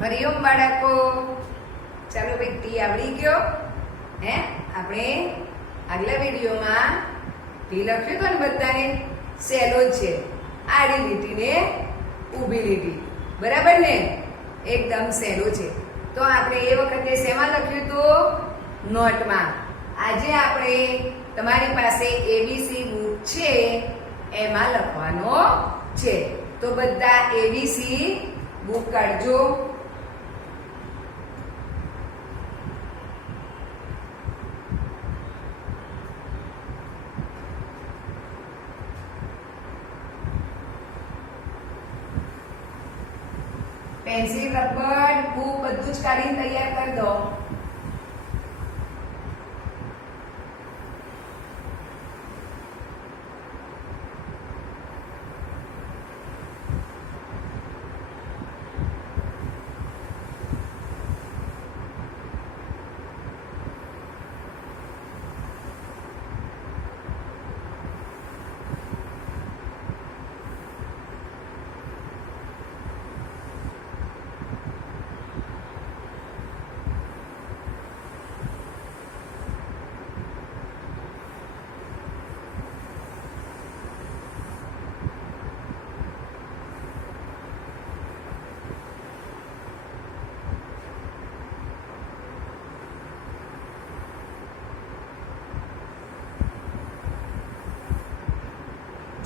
હરિઓમ બાળકો, ચાલો ભાઈ ટી આવડી ગયો હે? આપણે આગલા વિડીયોમાં ટી લખ્યું હતું ને બધાને, સહેલો જ છે. આડી લીટી ને ઊભી લીટી, બરાબર ને? એકદમ સહેલો છે. તો આપણે એ વખતે શેમાં લખ્યું હતું? નોટમાં. આજે આપણે તમારી પાસે એબીસી બુક છે એમાં લખવાનો છે. તો બધા એબીસી બુક કાઢજો. પેન્સિલ, રબર, બુક બધું જ કાઢીને તૈયાર કરી દો.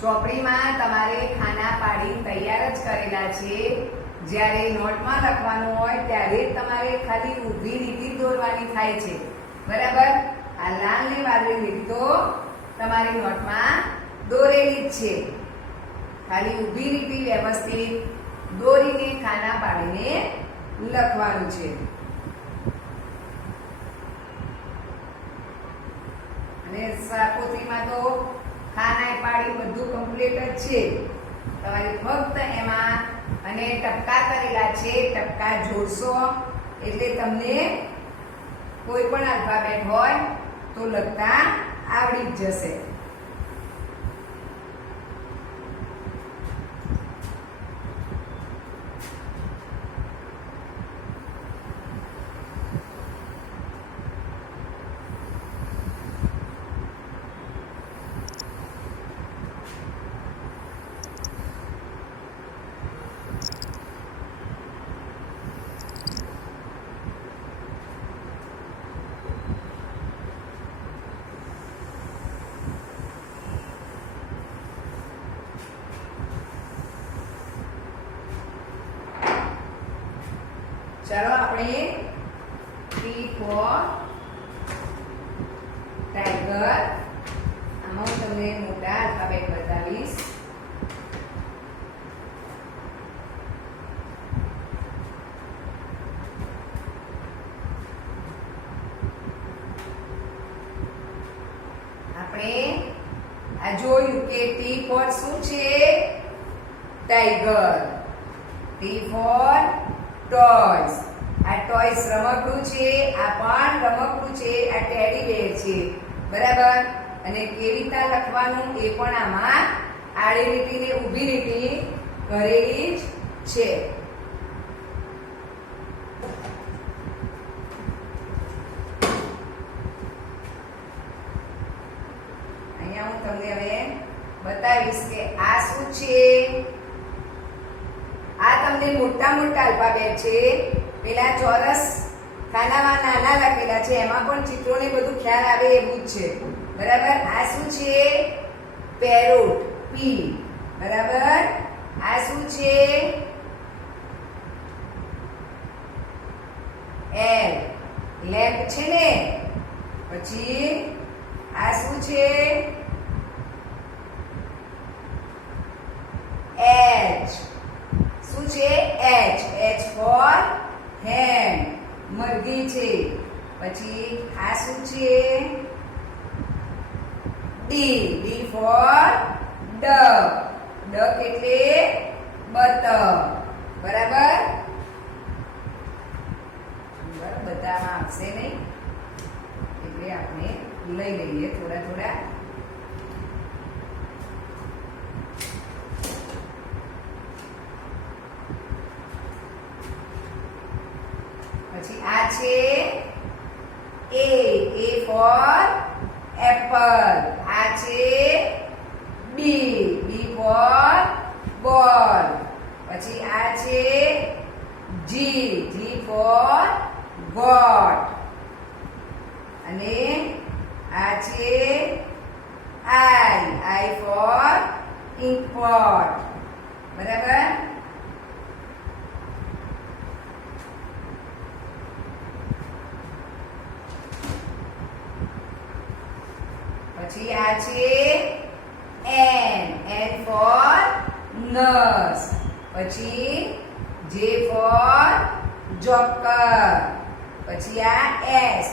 ચોપડીમાં તમારે ખાના પાડીને તૈયાર જ કરેલા છે. જ્યારે નોટમાં લખવાનું હોય ત્યારે તમારે ખાલી ઊભી લીટી દોરવાની થાય છે, બરાબર? આ લાલ ને વાદળી લીટી તો તમારી નોટમાં દોરેલી જ છે. ખાલી ઊભી લીટી વ્યવસ્થિત દોરીને ખાના પાડીને લખવાનું છે. અને સાકોત્રીમાં તો ખાના પાડી બધું કમ્પ્લીટ જ છે. તમારે ફક્ત એમાં અને ટપકા કરેલા છે, ટપકા જોડશો એટલે તમને કોઈ પણ આલ્ફાબેટ હોય તો લખતા આવડી જ જશે. ચાલો આપણે T for ટાઈગર. આમાં હું તમને મોટા આલ્ફાબેટ બતાવીશ. આપણે આ જોયું કે T for શું છે? ટાઈગર. T for toys. આ ટોયસ રમકડું છે, આ પણ રમકડું છે, આ ટેડી બેર છે, બરાબર? અને કેવી રીતે લખવાનું એ પણ આમાં આડી લીટી ને ઊભી લીટી કરેલી જ છે. અહીંયા હું તમને હવે બતાવીશ કે આ શું છે. આ તમને મોટા મોટા આલ્ફાબેટ છે. પેલા ચોરસ ખાનામાં નાના લખેલા છે, એમાં પણ ચિત્રોને બધું ખ્યાલ આવે એવું જ છે, બરાબર? આ શું છે? પેરોટ, પી, બરાબર? આ શું છે? એલ, લેમ્પ છે ને? પછી આ શું છે? એચ. શું છે? એચ. એચ ફોર હેન્ડ, મરઘી છે. પછી આ શું છે? D. D for duck. Duck એટલે બતક, બરાબર? બધામાં આપશે નહીં એટલે આપણે લઈ લઈએ થોડા થોડા. ગોટ. અને આ છે આઈ ફોર ઇન્ક પોટ. બરાબર. પછી આ છે એન ફોર નર્સ. પછી જે ફોર જોકર. પછી આ એસ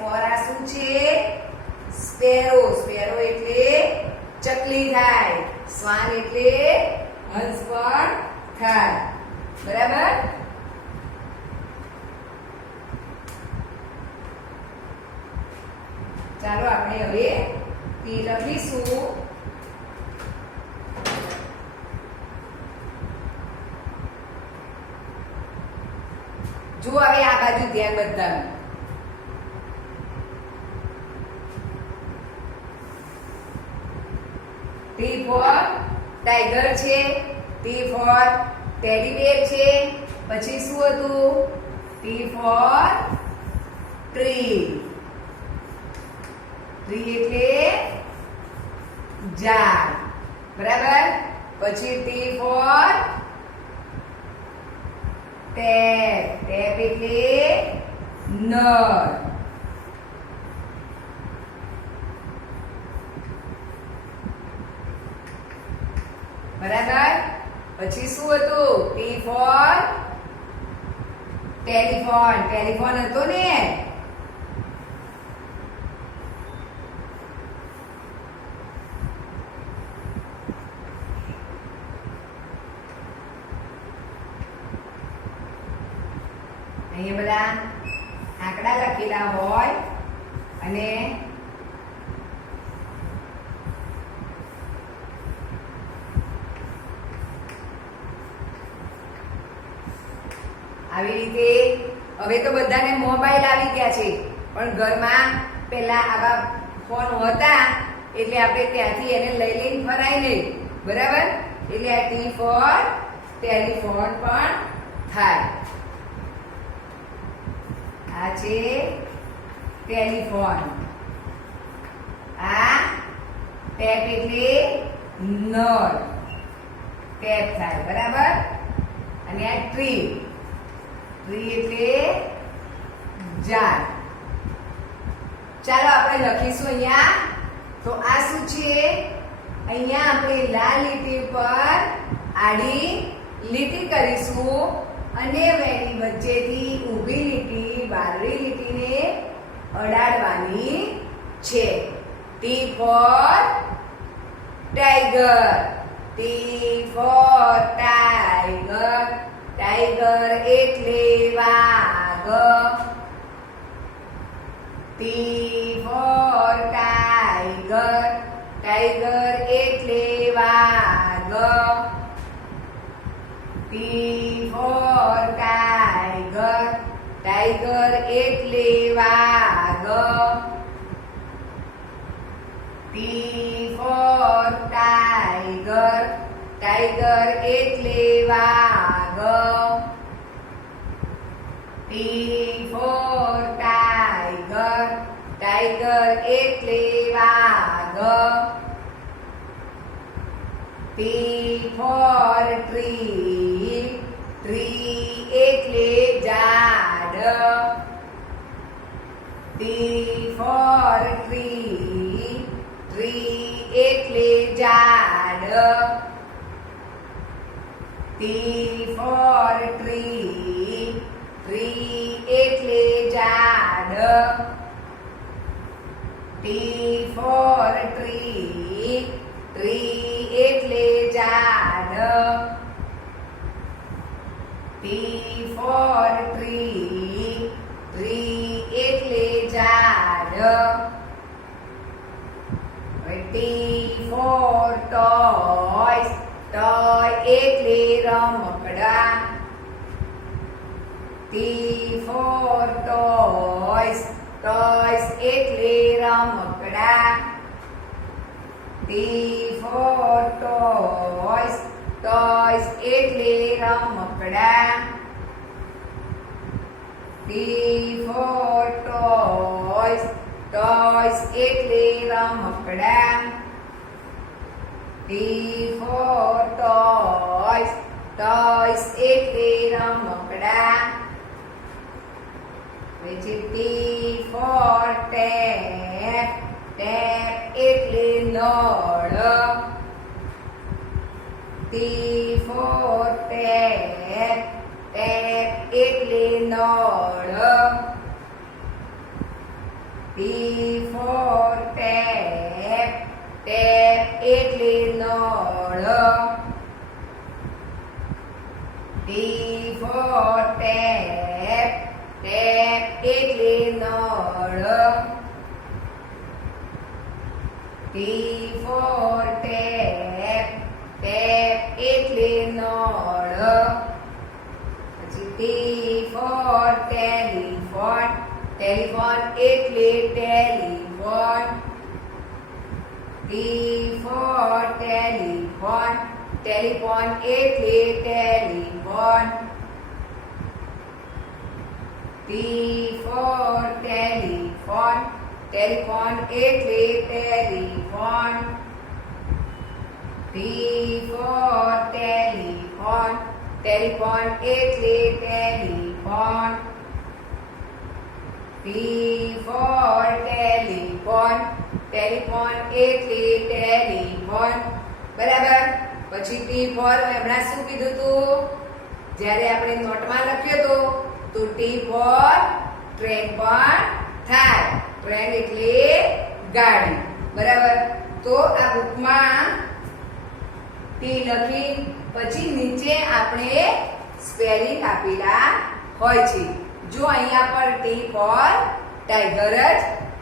ફોર આ શું છે? સ્પેરો. સ્પેરો એટલે ચકલી થાય. શ્વાન એટલે હંસ પણ થાય. બરાબર. ચાલો આપણે હવે ટી લખીશું. જો હવે આ બાજુ ધ્યાન બધાનું. ટી ફોર ટાઈગર છે. ટી ફોર ટેડી બેર છે. પછી શું હતું? T four tree. ટ્રી એટલે ઝાડ. બરાબર. પછી ટી ફોર ટેપ. ટેપ એટલે નર. બરાબર. પછી શું હતું? T four telephone. ટેલિફોન હતો ને. અહીંયા બધા આંકડા લખેલા હોય અને આવી રીતે હવે તો બધાને મોબાઈલ આવી ગયા છે, પણ ઘરમાં પહેલા આવા ફોન હતા એટલે આપણે ત્યાંથી એને લઈ લઈને ફરાય નહીં. બરાબર. એટલે આ ટી ફોર ટેલિફોન પણ થાય. આ છે ટેલિફોન. આ ટેપ એટલે નળ. ટેપ થાય. બરાબર. અને આ ટ્રી. ટ્રી એટલે ઝાડ. ચાલો આપણે લખીશું અહીંયા. તો આ શું છે? અહીંયા આપણે લાલ લીટી પર આડી લીટી કરીશું અને એની વચ્ચેથી ઊભી લીટી વાદળી લીટીને અડાડવાની છે. T for tiger. T for tiger. Tiger એટલે વાઘ. T for tiger. ટાઈગર એટલે વાઘ. T for tiger. ટાઈગર એટલે વાઘ. T for tiger. ટાઈગર એટલે વાઘ. T for tiger. ટાઈગર એટલે વાઘ. T four tree. ટ્રી એટલે ઝાડ. T four tree. ટ્રી એટલે ઝાડ. T four tree. ટ્રી એટલે ઝાડ. T four tree. ટ્રી એટલે ઝાડ. T four tree. ટ્રી એટલે ઝાડ. T four toys. ટોય એટલે રમકડા. T four toys. ટોયસ એટલે રમકડા. T four toys. ટોયસ એટલે રમકડા. T for toys. Toys એટલે રમકડા. T for toys. Toys એટલે રમકડા. પછી T for tap. Tap એટલે નળ. T for tap. Tap એટલે નળ. T for tap. Tap એટલે નળ. T for tap. Tap એટલે નળ. T for tap. Tap એટલે નળ. પછી T for telephone. Telephone એટલે telephone. T for telephone. Telephone એટલે telephone. T for telephone. Telephone એટલે telephone. T for telephone. Telephone એટલે telephone. T for telephone. Telephone એટલે telephone. બરાબર. પછી T for હમણાં શું કીધું તું? જ્યારે આપણે નોટમાં લખ્યો તો T for ટ્રેન પણ થાય. ટ્રેન એટલે ગાડી. બરાબર. તો આ બુકમાં T લખી પછી નીચે આપણે સ્પેલિંગ આપેલા હોય છે. જો અહીંયા પર T for ટાઈગર જ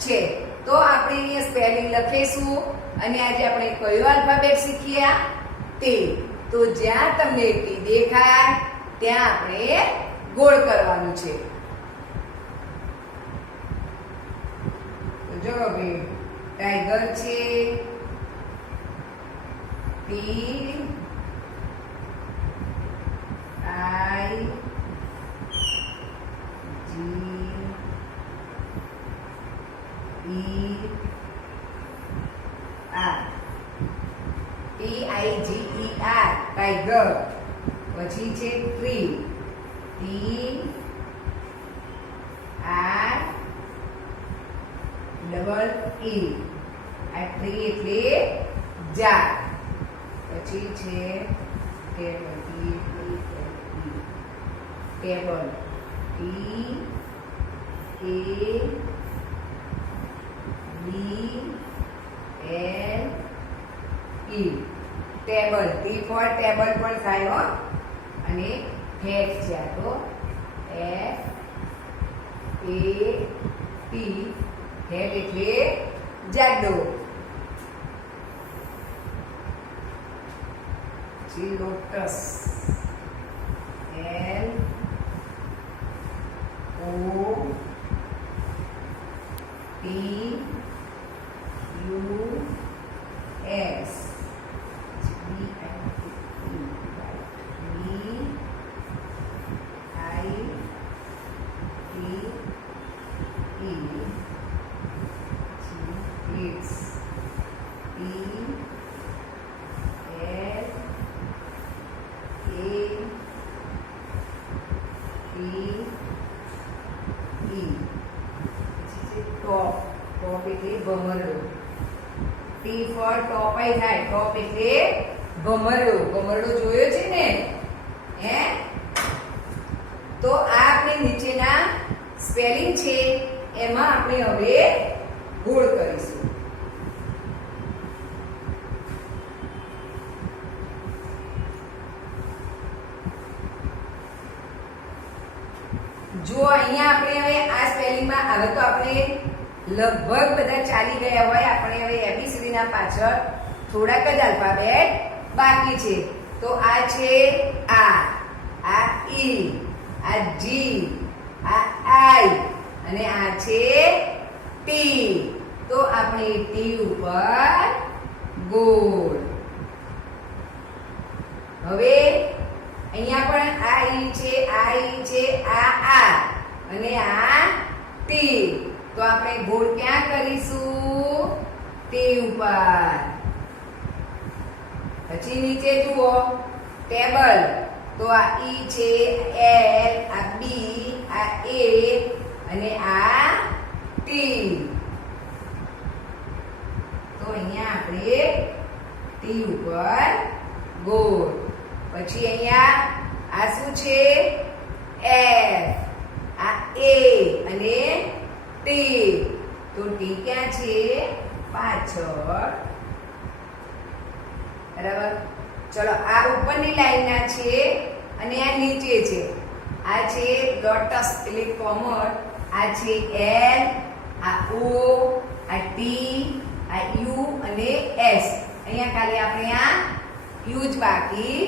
છે તો આપણે અહીંયા સ્પેલિંગ લખીશું. અને આજે આપણે કયો આલ્ફાબેટ શીખ્યા? તે. તો જ્યાં તમને T દેખાય ત્યાં આપણે ગોળ કરવાનું છે. તો જો ભાઈ ટાઈગર છે. T I G E R. TIGER tiger. પછી છે ટ્રી. TREE. આ ટ્રી એટલે ઝાડ. પછી છે table. Table. Table. T for table પણ થાય હો. અને હેટ છે આ તો FAT. હેટ એટલે જાડો. પછી લોટસ. LOTUS. ટોપ એટલે ભમરડો. T for ટોપ આઈ થાય. ટોપ એટલે ભમરડો. ભમરડો જોયો છે ને? હે? તો આ આપણે નીચેના સ્પેલિંગ છે એમાં આપણે હવે ગોળ કરીશું. જો અહીંયા આપણે હવે આ સ્પેલિંગમાં હવે તો આપણે લગભગ બધા ચાલી ગયા હોય. આપણે હવે ABCD ના પાછળ થોડાક જ આલ્ફાબેટ બાકી છે. તો આ છે આ E, આ G, આ I અને આ છે T. તો આપણે T ઉપર ગોળ. હવે અહીંયા પણ આ ઈ છે, આ ઈ છે, આ અને આ ટી. તો આપણે ગોળ ક્યાં કરીશું? ટી ઉપર. પછી નીચે જુઓ ટેબલ. તો આ ઈ છે, એલ, આ બી, આ એ અને આ ટી. તો અહીંયા આપણે ટી ઉપર ગોળ. પછી અહીંયા આ શું છે? એફ, આ એ અને ટી. તો ટી ક્યાં છે? પાછળ. બરાબર. ચલો આ ઉપરની લાઈનના છે અને આ નીચે છે. આ છે લોટસ એટલે કોમળ. આ છે એલ, આ ઓ, આ ટી, આ યુ અને એસ. અહીંયા ખાલી આપણે આ યુ જ બાકી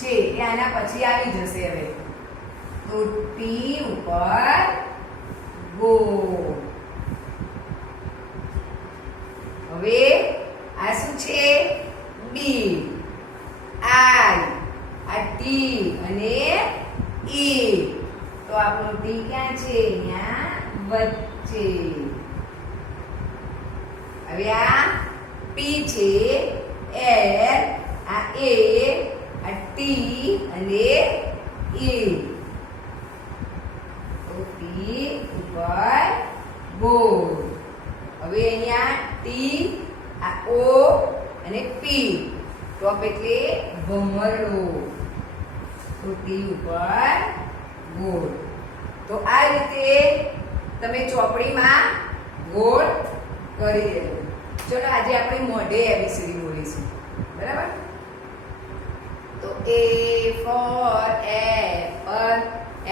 છે. એ આના પછી આવી જશે હવે. તો ટી ઉપર ગોળ. હવે આ શું છે? બી, આઈ, આ ટી અને ઈ. તો આપણું ટી ક્યાં છે? અહીંયા વચ્ચે. હવે આ પી છે, એલ, આ એ, આ ટી અને ઈ. તો ટી ઉપર ગોળ. હવે અહીંયા ટી, આ ઓ અને પી. ટોપ એટલે ભમરડો. તો ટી ઉપર ગોળ. તો આ રીતે તમે ચોપડીમાં ગોળ કરી દેજો. ચલો આજે આપણે મોઢે એબીસીડી બોલીશું. બરાબર. તો એ ફોર એપલ,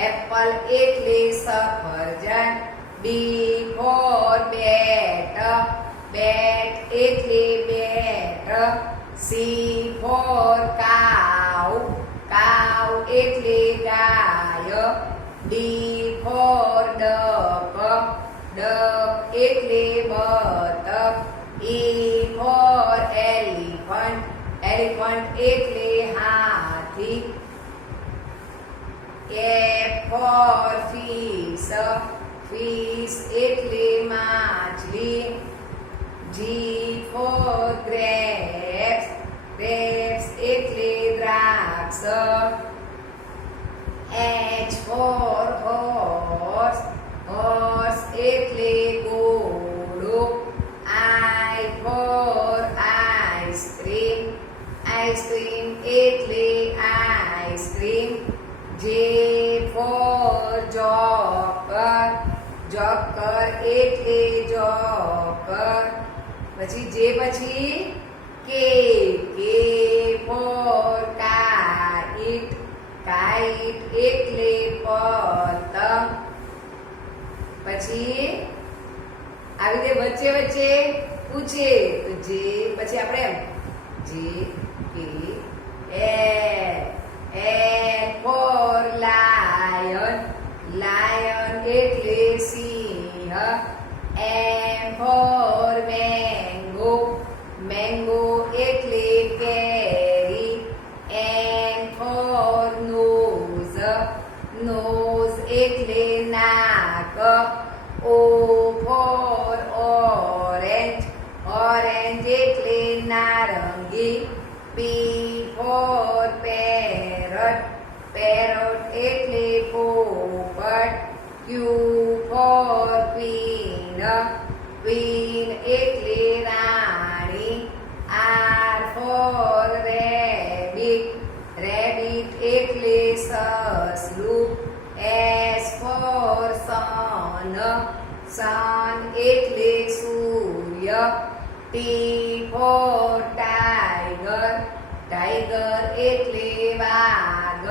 એપલ એટલે સફરજન. બી ફોર બેટ, બેટ એટલે બેટ. સી ફોર કાઉ, કાઉ એટલે ગાય. ડી ફોર ડક, ડક એટલે બતક. ઈ ફોર એલિફન્ટ, એલિફન્ટ એટલે હાથી. એફ ફોર ફિશ, ફિશ એટલે માછલી. જી ફોર ગ્રેપ્સ, ગ્રેપ્સ એટલે દ્રાક્ષ. એચ ફોર હોર્સ, હોર્સ એટલે ઘોડો. આઈ ફોર આઈસ્ક્રીમ, આઈસ્ક્રીમ એટલે આઈસ્ક્રીમ. જે ફોર જોકર, જોકર એટલે જોકર. પછી જે પછી કે, કે ફોર કાઈટ, કાઈટ એટલે પતંગ. પછી આવી રીતે વચ્ચે વચ્ચે પૂછે તો જે પછી આપણે એમ J K L, L for lion, lion એટલે સિંહ. એમ ફોર મેંગો, મેંગો એટલે કેરી. એન ફોર નોઝ, નોઝ એટલે નાક. ઓ ફોર ઓરેન્જ, ઓરેન્જ એટલે નારંગી. પી ફોર પેરટ, પેરટ એટલે પોપટ. ક્યુ ફોર ક્વીન, ક્વીન એટલે રાણી. આર ફોર રેબિટ, રેબિટ એટલે સસલું. એસ ફોર સન, સન એટલે સૂર્ય. ટી ફોર ટાઈગર, ટાઈગર એટલે વાઘ.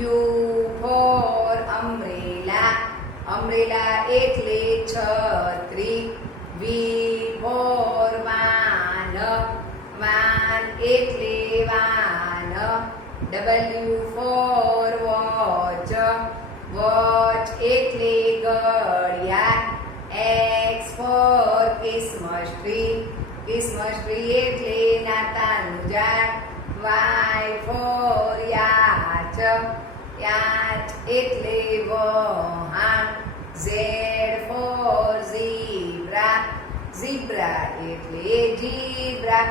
યુ ફોર અમ્બ્રેલા, અમ્બ્રેલા એટલે છત્રી. વી ફોર વાન, વાન એટલે van. W for watch, watch એટલે ઘડિયાળ. X for Christmas tree, Christmas tree એટલે નાતાલનું ઝાડ. વાય ફોર યાચ, યાચ એટલે વહાણ. Z for zebra. ઝીબ્રા એટલે જીબ્રા.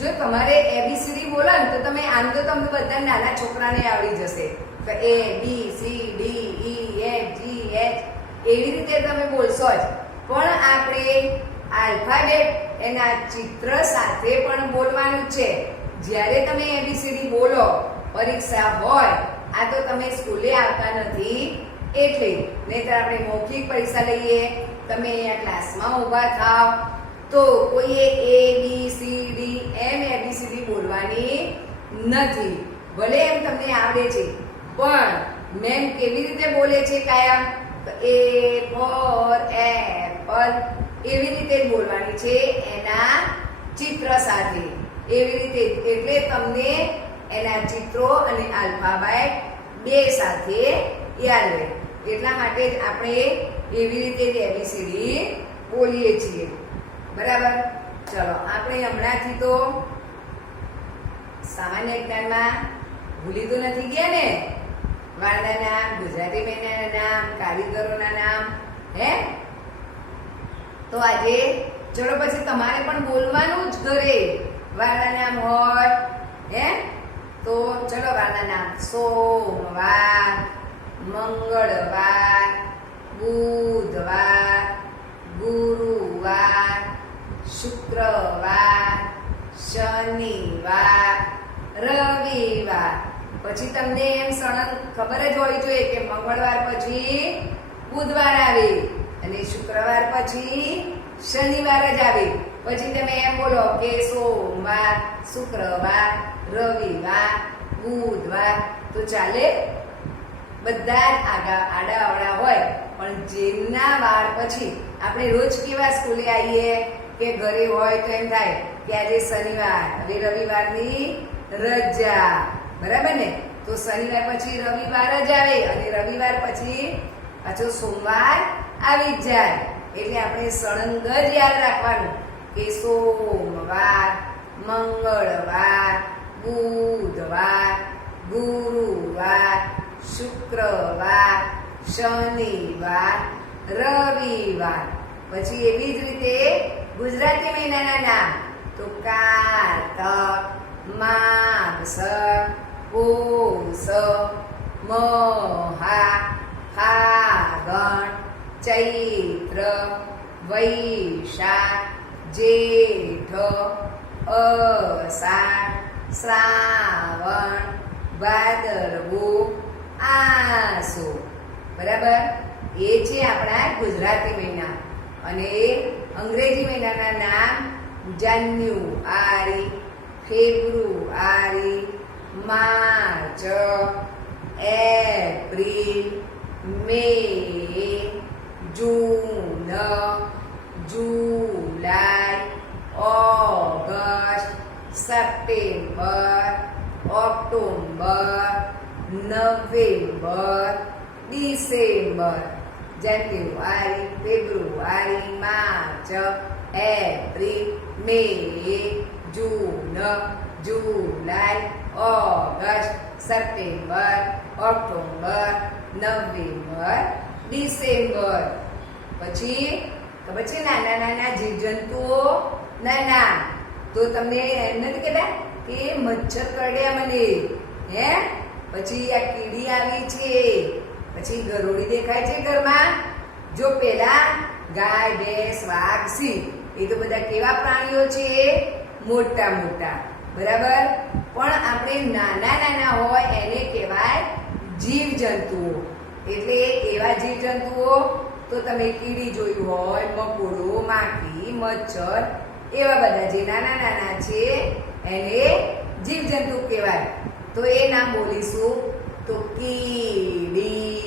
જો તમારે એબીસીડી બોલો ને તો તમે આમ તો તમને બધા નાના છોકરાને આવડી જશે. તો A B C D E F G H એવી રીતે તમે બોલશો જ. પણ આપણે આલ્ફાબેટ એના ચિત્ર સાથે પણ બોલવાનું છે. જ્યારે તમે એબીસીડી બોલો, પરીક્ષા હોય, આ તો તમે સ્કૂલે આવતા નથી એટલે, નહીંતર આપણે મૌખિક પરીક્ષા લઈએ, તમે અહીંયા ક્લાસમાં ઊભા થાવ તો કોઈએ એ બી સી ડી એમ એબીસીડી બોલવાની નથી. ભલે એમ તમને આવડે છે પણ મેમ કેવી રીતે બોલે છે કાયમ? એ ફોર એપલ એવી રીતે જ બોલવાની છે, એના ચિત્ર સાથે. એવી રીતે એટલે તમને એના ચિત્રો અને આલ્ફાબેટ બે સાથે યાદ રહે. એટલા માટે જ આપણે એવી રીતે જ એબીસીડી બોલીએ છીએ. બરાબર? ચલો આપણે હમણાંથી તો સામાન્ય જ્ઞાનમાં ભૂલી તો નથી ગયા ને? વાળના નામ, ગુજરાતી મહિનાના નામ, કારીગરોના નામ, હે? તો આજે ચલો પછી તમારે પણ બોલવાનું જ ઘરે. વાળના નામ હોય, હે? તો ચલો વાળના નામ: સોમવાર, મંગળવાર, બુધવાર, ગુરુવાર, શુક્રવાર, શનિવાર, રવિવાર. પછી તમને એમ સળંગ ખબર જ હોવી જોઈએ કે મંગળવાર પછી બુધવાર આવે અને શુક્રવાર પછી શનિવાર જ આવે. પછી તમે એમ બોલો કે સોમવાર, શુક્રવાર, રવિવાર, બુધવાર. તો ચાલે? બધા જ આડા અવળા હોય પણ જેમના વાર પછી આપણે રોજ કેવા સ્કૂલે આવીએ કે ઘરે હોય તો એમ થાય કે આજે શનિવાર, હવે રવિવારની રજા. બરાબર ને? તો શનિવાર પછી રવિવાર જ આવે અને રવિવાર પછી પાછો સોમવાર આવી જ જાય. એટલે આપણે સળંગ જ યાદ રાખવાનું કે સોમવાર, મંગળવાર, બુધવાર, ગુરુવાર, શુક્રવાર, શનિવાર, રવિવાર. પછી એવી જ રીતે ગુજરાતી મહિનાના નામ તો કારતક, માગસર, પોષ, મહા, ફાગણ, ચૈત્ર, વૈશાખ, જેઠ, અષાઢ, શ્રાવણ, ભાદરવો, આસો. બરાબર? એ છે આપણા ગુજરાતી મહિના. અને અંગ્રેજી મહિનાના નામ January, February, March, April, May, June, July, August, September, October, November, December. January, February, March, April, May, June, July, August, September, October, November, December. પછી ખબર છે નાના નાના જીવજંતુઓ ના નામ? તો તમને એમ નથી કહેતા કે મચ્છર કરડ્યા મને, હે? પછી આ કીડી આવી છે, પછી ગરોળી દેખાય છે ઘરમાં. જો પેલા ગાય, ભેંસ, વાઘ, સિંહ એ તો બધા કેવા પ્રાણીઓ છે? મોટા મોટા. બરાબર? પણ આપણે નાના નાના હોય એને કહેવાય જીવજંતુઓ. એટલે એવા જીવજંતુઓ તો તમે કીડી જોયું હોય, મકોડો, માખી, મચ્છર, એવા બધા જે નાના નાના છે એને જીવજંતુ કહેવાય. તો એ નામ બોલીશું તો કીડી,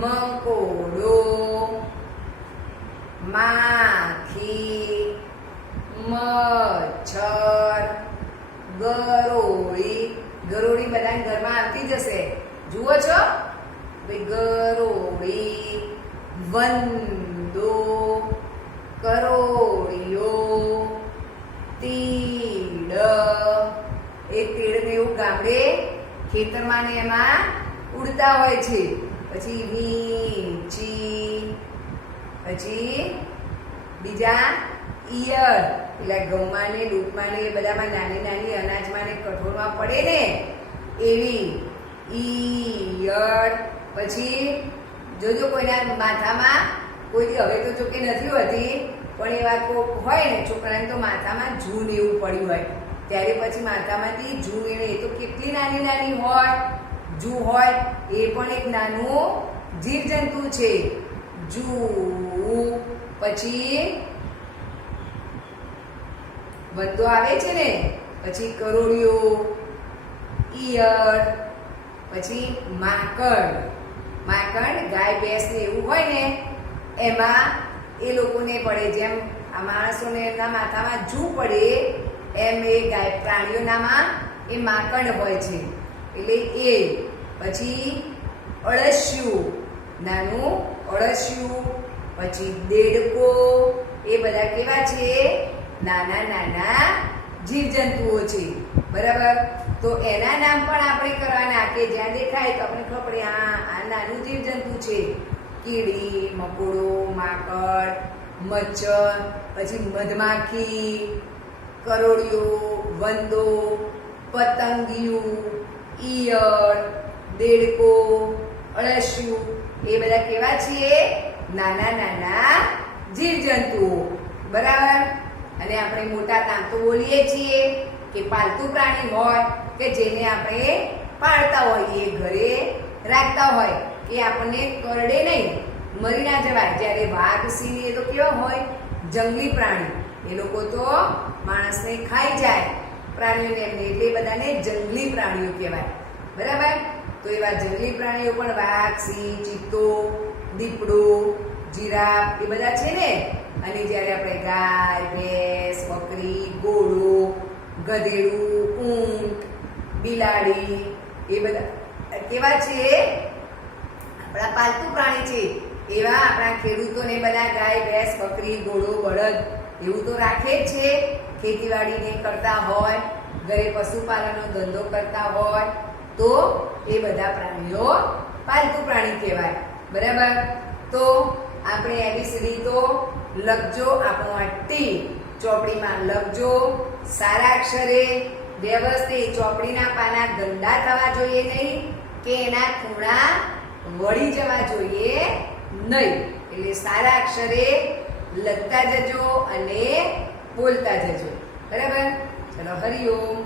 મકોડો, માખી, મચ્છર, ગરોળી. ગરોળી બધાના ઘરમાં આવતી જ હશે, જુઓ છો? ગરોળી, વંદો, કરોળિયો, તીડ. એ તીડને એવું ગામડે ખેતરમાં ને એમાં ઉડતા હોય છે. પછી વીંછી, પછી બીજા ઈયળ, એટલે ઘઉંમાં ને દૂધમાં ને એ બધામાં નાની નાની અનાજમાં ને કઠોળમાં પડે ને એવી ઈયળ. પછી જોજો કોઈના માથામાં કોઈ હવે તો જોકે નથી હોતી પણ એવા કોક હોય ને છોકરાને તો માથામાં જૂન એવું પડ્યું હોય ત્યારે પછી માથામાંથી જૂ એને એ તો કેટલી નાની નાની હોય જૂ હોય એ પણ એક નાનું જીવજંતુ છે જૂ. પછી વંદો આવે છે ને, પછી કરોળિયો, ઈયળ, પછી માંકડ. માંકડ ગાય ભેંસ ને એવું હોય ને એમાં એ લોકોને પડે, જેમ આ માણસોને એમના માથામાં જૂ પડે એમ એ ગાય પ્રાણીઓનામાં એ માંકડ હોય છે એટલે એ. પછી અળસિયું, નાનું અળસિયું. પછી દેડકો, એ બધા કેવા છે? નાના નાના જીવજંતુઓ છે, બરાબર. તો એના નામ પણ આપણે કરવાના કે જ્યાં દેખાય તો આપણે ખબર પડે આ નાનું જીવજંતુ છે. કીડી, મકોડો, માકડ, મચ્છર, પછી મધમાખી, કરોળિયો, વંદો, પતંગિયું, ઈયળ, દેડકો, અળસિયું, એ બધા કેવા છે? નાના નાના જીવજંતુઓ, બરાબર. અને આપણે મોટા કામ તો બોલીએ છીએ કે પાલતુ પ્રાણી હોય કે જેને આપણે પાળતા હોઈએ, ઘરે રાખતા હોય, એ આપણને કરડે નહીં, મરી ના જવાય. જ્યારે વાઘ, સિંહ એ તો કેવા હોય? જંગલી પ્રાણી, એ લોકો તો માણસને ખાઈ જાય, પ્રાણીઓને એમને, એટલે બધાને જંગલી પ્રાણીઓ કહેવાય, બરાબર. તો એવા જંગલી પ્રાણીઓ પણ વાઘ, સિંહ, ચિત્તો, દીપડો, જીરાફ એ બધા છે ને. અને જ્યારે આપણે ગાય, ભેંસ, બકરી, ઘોડો, ગધેડું, ઊંટ, બિલાડી એ બધા કેવા છે? આપણા પાલતુ પ્રાણી છે. એવા આપણા ખેડૂતોને બધા ગાય, ભેંસ, બકરી, ઘોડો, બળદ એવું તો રાખે જ છે. ખેતીવાડીને કરતા હોય, ઘરે પશુપાલનનો ધંધો કરતા હોય તો એ બધા પ્રાણીઓ પાલતુ પ્રાણી કહેવાય, બરાબર. તો આપણે એબીસીડી તો લખજો, આપણો આ ટી ચોપડીમાં લખજો સારા અક્ષરે વ્યવસ્થિત. ચોપડીના પાના ગંદા થવા જોઈએ નહીં કે એના ખૂણા વળી જવા જોઈએ નહીં. એટલે સારા અક્ષરે લખતા જજો અને બોલતા જજો, બરાબર. ચલો, હરિઓમ.